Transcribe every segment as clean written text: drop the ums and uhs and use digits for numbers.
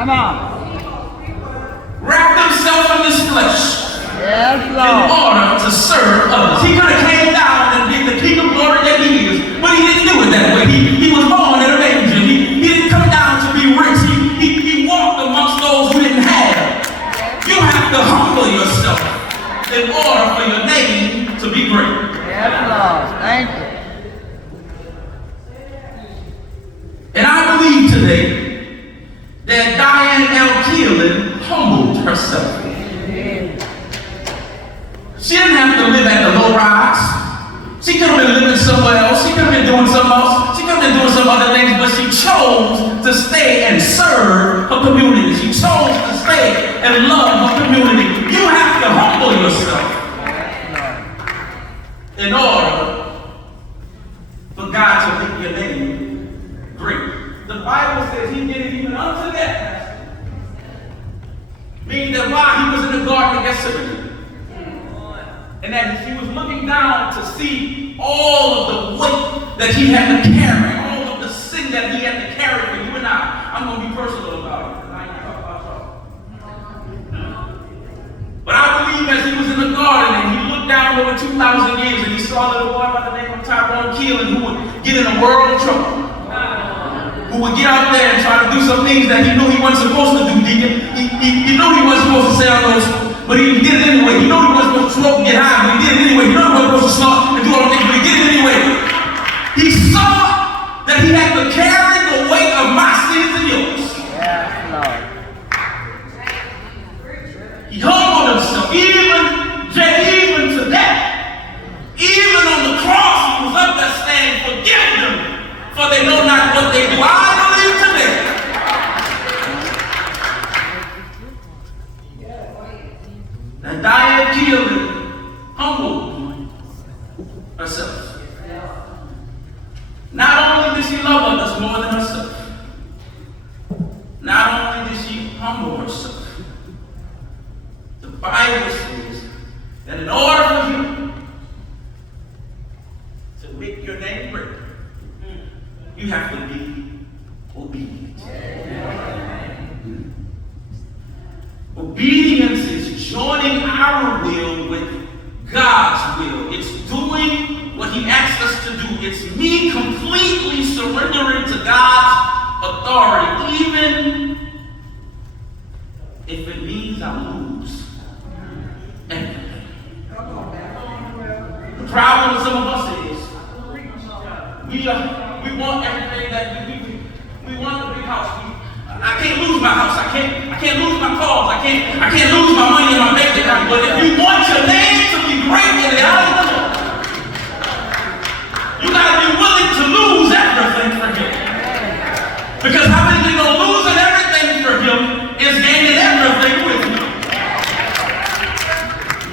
Come on. Wrapped himself in this flesh. Yes, In Lord. order to serve others. He could have came down and been the King of glory that he is, but he didn't do it that way. He was born in a manger. He didn't come down to be rich. He walked amongst those who didn't have. You have to humble yourself in order for your name to be great. Yes, Lord. Thank you. And I believe today that Diane L. Keelen humbled herself. She didn't have to live at the low rise. She could have been living somewhere else. She could have been doing something else. She could have been doing some other things, but she chose to stay and serve her community. She chose to stay and love her community. You have to humble yourself in order for God to make your name great. The Bible says he did it even unto death. Meaning that while he was in the Garden of Gethsemane, and that he was looking down to see all of the weight that he had to carry, all of the sin that he had to carry for you and I. I'm going to be personal about it, because I ain't talking about y'all. But I believe as he was in the garden and he looked down over 2,000 years and he saw a little boy by the name of Keelen who would get in a world of trouble. Who would get out there and try to do some things that he knew he wasn't supposed to do, Deacon. He knew he wasn't supposed to say all those, but he did it anyway. He knew he wasn't supposed to smoke and get high, but he did it anyway. He knew he wasn't supposed to snort and do all the things, but he did it anyway. He saw that he had to carry the weight of my sins and yours. Yes, Lord. He humbled himself, even to death. Even on the cross, he was up there saying, forgive them, for they know not what they do. I believe today that Diane Keelen humbled herself. Not only did she love others more than herself, not only did she humble herself, the Bible says that in order for you to make your name great, you have to be obedient. Obedience is joining our will with God's will. It's doing what he asks us to do. It's me completely surrendering to God's authority, even if it means I lose everything. The problem with some of us is we want everything that we want the big house. I can't lose my house. I can't lose my cars. I can't lose my money in my bank account. But if you want your name to be great in the eyes of the Lord, you got to be willing to lose everything for him. Because how many people are losing everything for him is gaining everything with him.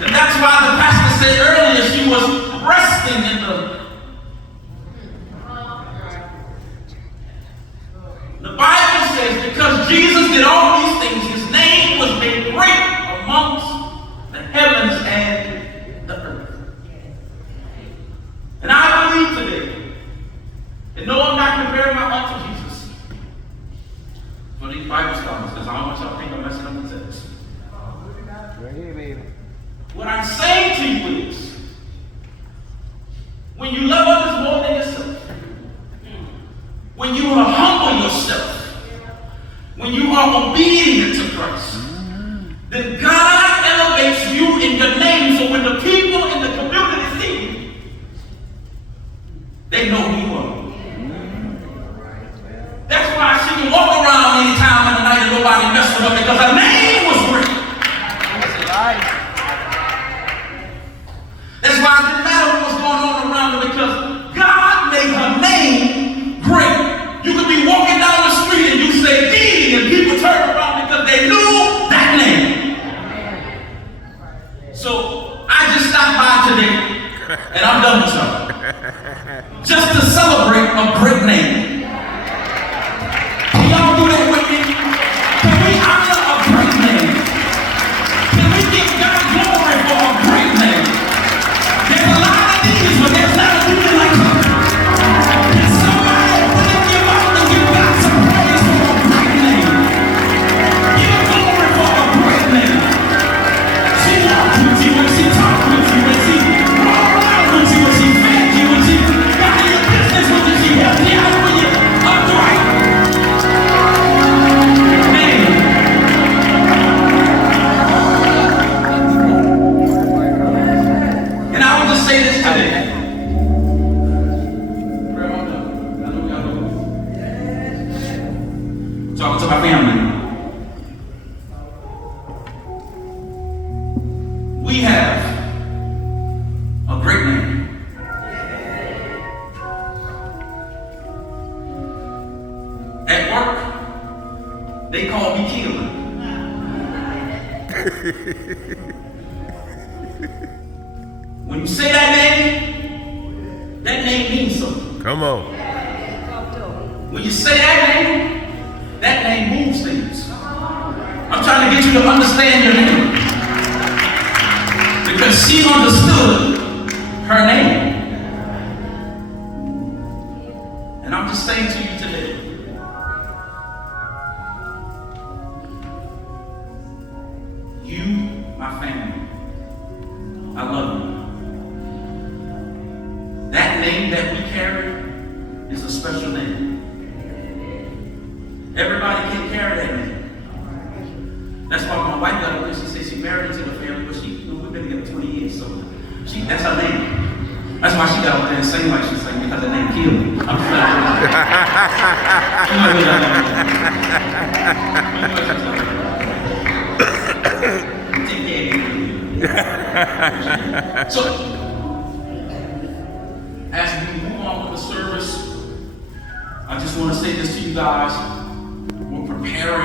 And that's why the pastor said earlier she was resting in the Bible says because Jesus did all these things, his name was made great amongst the heavens and the earth. And I believe today, and no, I'm not comparing my aunt to Jesus for these Bible scholars, because I don't want y'all to think I'm messing up the text. What I'm saying to you is, when you love others more than yourself, when you are humble yourself, when you are obedient to Christ, then God elevates you in your name. So when the people in the community see you, they know who you are. That's why she can walk around any time in the night and nobody messed with her, because her name was great. That's why it didn't matter what was going on around her, because God made her name great. You could be walking down the street and you say Dee, and people turn around because they knew that name. So I just stopped by today, and I'm done with y'all, just to celebrate a great name. Can y'all do that with me? Can we honor a great name? Can we give God glory for a great name? There's a lot of these, but there's not a people like him. Can somebody really give up and give God some praise for a great name? say this today. Pray on up. I know y'all know. Talking to my family. We have a great name. At work, they call me Keelen. When you say that name means something. Come on. When you say that name moves things. I'm trying to get you to understand your name. Because she understood her name. And I'm just saying to you today, you, my family, I love you. That name that we carry is a special name. Everybody can carry that name. That's why my wife got up there, she said she married into the family, but we've been together 20 years, so that's her name. That's why she got up there and sang like she's saying, because her name Keelen. I'm Take care of you. So, as we move on with the service, I just want to say this to you guys. We're preparing